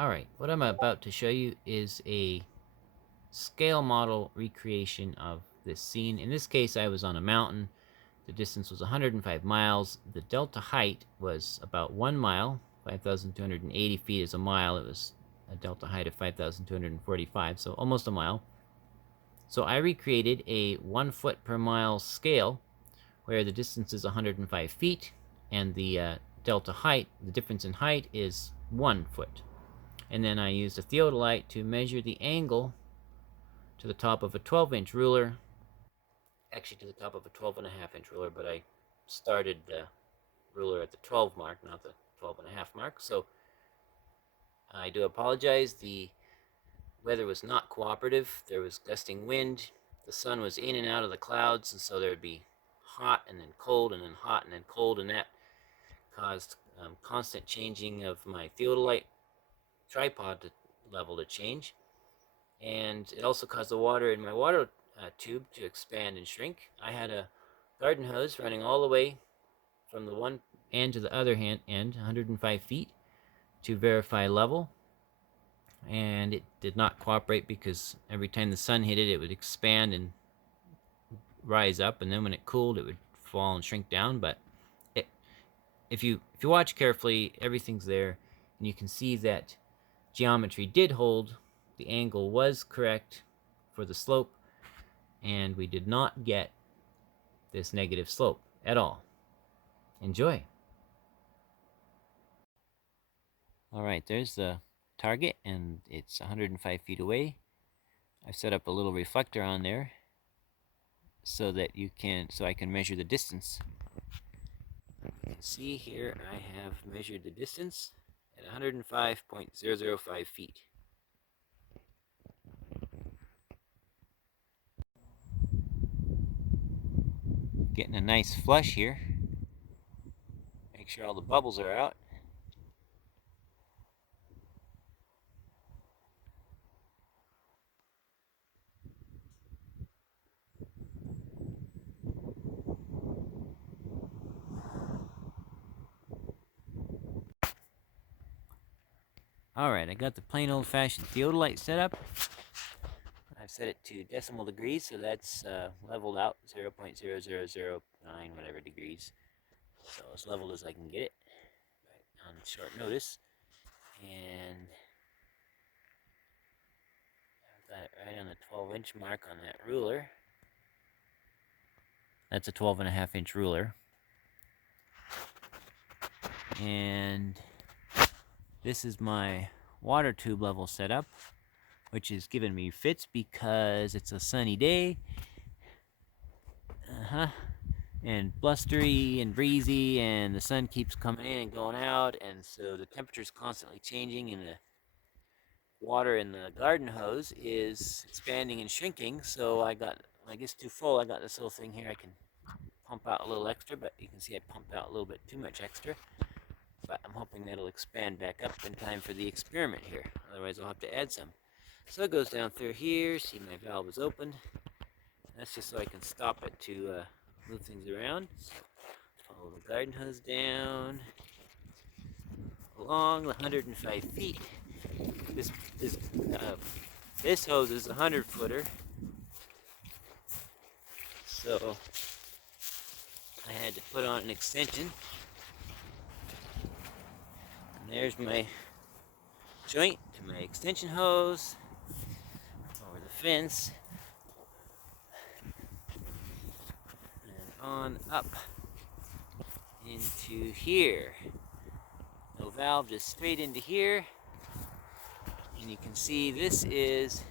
Alright, what I'm about to show you is a scale model recreation of this scene. In this case, I was on a mountain. The distance was 105 miles. The delta height was about 1 mile. 5,280 feet is a mile. It was a delta height of 5,245, so almost a mile. So I recreated a 1 foot per mile scale where the distance is 105 feet and the delta height, the difference in height, is 1 foot. And then I used a theodolite to measure the angle to the top of a 12-inch ruler, actually to the top of a 12.5-inch ruler, but I started the ruler at the 12 mark, not the 12.5 mark. So I do apologize. The weather was not cooperative. There was gusting wind. The sun was in and out of the clouds, and so there would be hot and then cold and then hot and then cold, and that caused constant changing of my theodolite tripod level to change. And it also caused the water in my water tube to expand and shrink. I had a garden hose running all the way from the one end to the other end, 105 feet, to verify level. And it did not cooperate because every time the sun hit it, it would expand and rise up, and then when it cooled, it would fall and shrink down. But if you watch carefully, everything's there, and you can see that geometry did hold. The angle was correct for the slope, and we did not get this negative slope at all. Enjoy. All right, there's the target, and it's 105 feet away. I've set up a little reflector on there so that I can measure the distance. You can see here I have measured the distance at 105.005 feet. Getting a nice flush here. Make sure all the bubbles are out. Alright, I got the plain old-fashioned theodolite set up. I've set it to decimal degrees, so that's leveled out 0.0009 whatever degrees. So as leveled as I can get it on short notice. And I've got it right on the 12-inch mark on that ruler. That's a 12.5-inch ruler. And this is my water tube level setup, which is giving me fits because it's a sunny day. And blustery and breezy, and the sun keeps coming in and going out, and so the temperature's constantly changing, and the water in the garden hose is expanding and shrinking. So when it gets too full, I got this little thing here I can pump out a little extra, but you can see I pumped out a little bit too much extra. But I'm hoping that'll expand back up in time for the experiment here. Otherwise, I'll have to add some. So it goes down through here. See, my valve is open. That's just so I can stop it to move things around. So follow the garden hose down along the 105 feet. This hose is a 100-footer, so I had to put on an extension. And there's my joint to my extension hose over the fence and on up into here. No valve, just straight into here. And you can see this is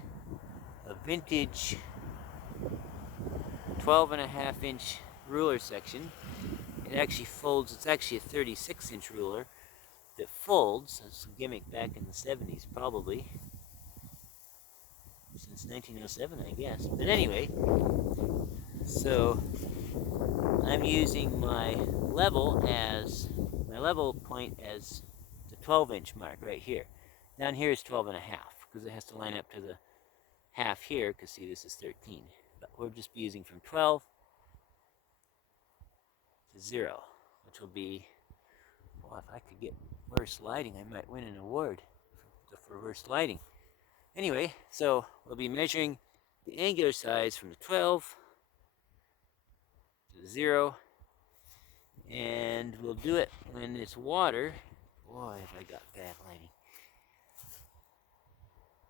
a vintage 12.5-inch ruler section. It actually folds. It's actually a 36-inch ruler that folds. That's a gimmick back in the 70s, probably. Since 1907, I guess. But anyway, so I'm using my level point as the 12-inch mark right here. Down here is 12.5 because it has to line up to the half here, because see, this is 13. But we'll just be using from 12 to 0, which will be, well, if I could get worse lighting, I might win an award the reverse lighting. Anyway, so we'll be measuring the angular size from the 12 to the 0, and we'll do it when it's water. Boy, have I got bad lighting.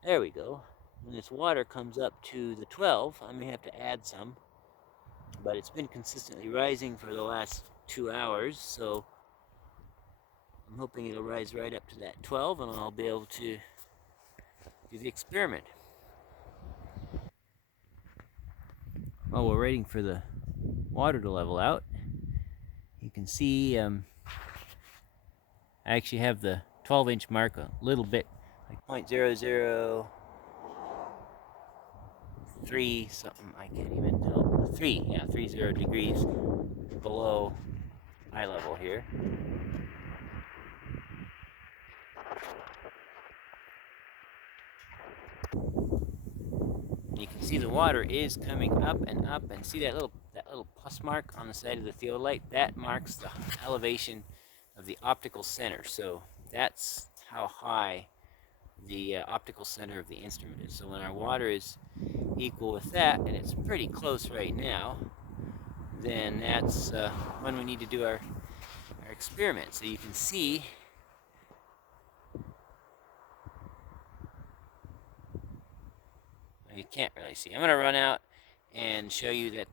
There we go. When this water comes up to the 12, I may have to add some, but it's been consistently rising for the last 2 hours, so I'm hoping it'll rise right up to that 12 and I'll be able to do the experiment. While we're waiting for the water to level out, you can see I actually have the 12-inch mark a little bit, like 0.003 something, I can't even tell. 30 degrees below eye level here. You can see the water is coming up, and see that little plus mark on the side of the theodolite? That marks the elevation of the optical center. So that's how high the optical center of the instrument is. So when our water is equal with that, and it's pretty close right now, then that's when we need to do our experiment. So you can see you can't really see. I'm going to run out and show you that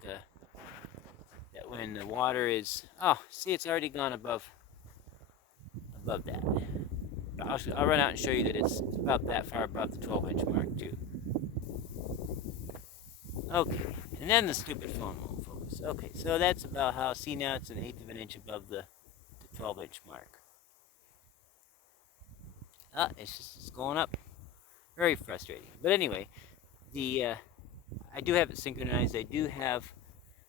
when the water is, see, it's already gone above that. I'll run out and show you that it's about that far above the 12-inch mark too. Okay, and then the stupid phone won't focus. Okay, so that's about how, see, now it's 1/8 of an inch above the 12-inch mark. It's going up. Very frustrating. But anyway, I do have it synchronized. I do have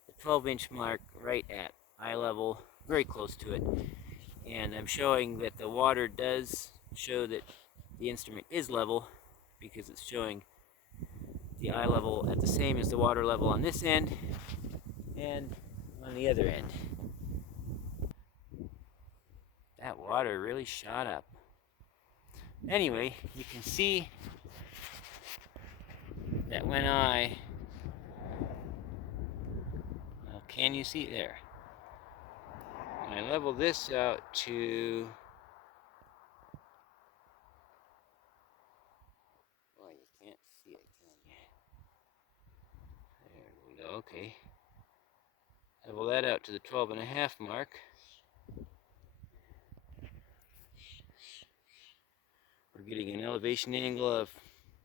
the 12-inch mark right at eye level, very close to it. And I'm showing that the water does show that the instrument is level, because it's showing the eye level at the same as the water level on this end and on the other end. That water really shot up. Anyway, you can see that when can you see there? When I level this out to, well, you can't see it, can you? There we go, okay. Level that out to the 12.5 mark. We're getting an elevation angle of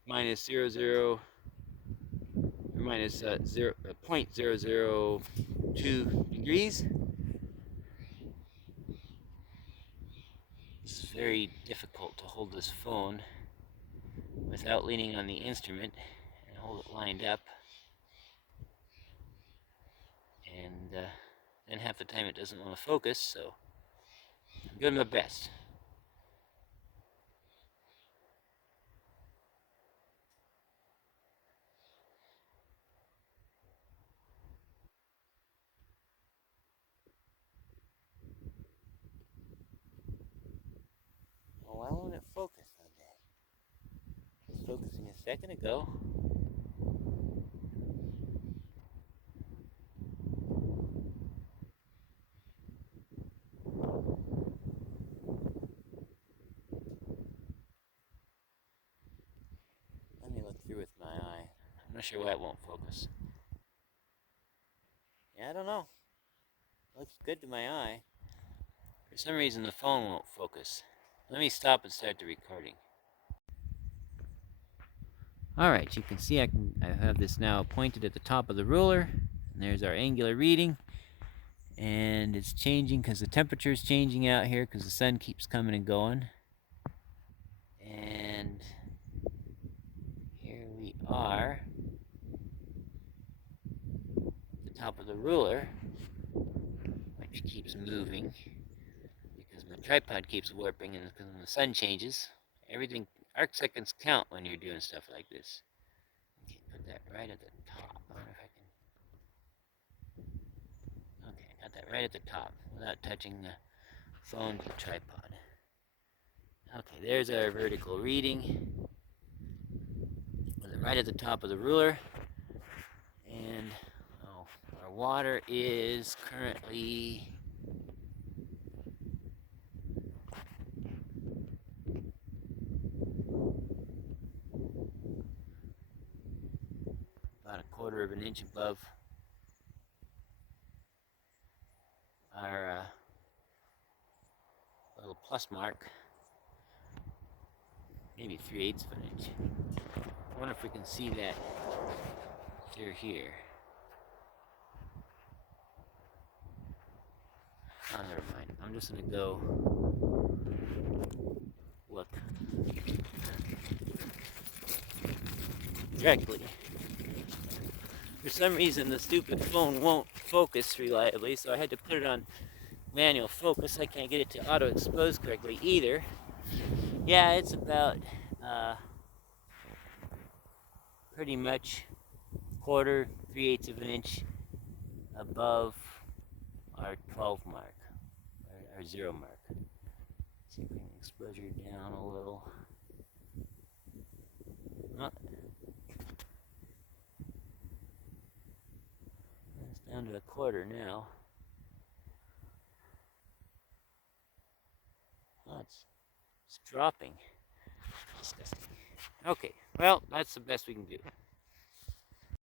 minus 0.002 degrees. It's very difficult to hold this phone without leaning on the instrument and hold it lined up. And then half the time it doesn't want to focus, so I'm doing my best. Well, why won't it focus on that? It was focusing a second ago. Let me look through with my eye. I'm not sure why it won't focus. Yeah, I don't know. Looks good to my eye. For some reason the phone won't focus. Let me stop and start the recording. Alright, you can see I have this now pointed at the top of the ruler. And there's our angular reading. And it's changing because the temperature is changing out here because the sun keeps coming and going. And here we are at the top of the ruler, which keeps moving because my tripod keeps warping, and when the sun changes, everything, arc seconds count when you're doing stuff like this. Okay, put that right at the top. I wonder if I can. Okay, I got that right at the top without touching the phone to the tripod. Okay, there's our vertical reading. Right at the top of the ruler. And our water is currently about a quarter of an inch above our little plus mark. Maybe 3/8 of an inch. I wonder if we can see that through here. Oh, never mind. I'm just gonna go look directly. For some reason, the stupid phone won't focus reliably, so I had to put it on manual focus. I can't get it to auto expose correctly either. Yeah, it's about pretty much quarter, 3/8 of an inch above our 12 mark, our 0 mark. Let's see if we can exposure down a little. Oh, it's down to a quarter now. Oh, it's dropping. Disgusting. Okay, well, that's the best we can do.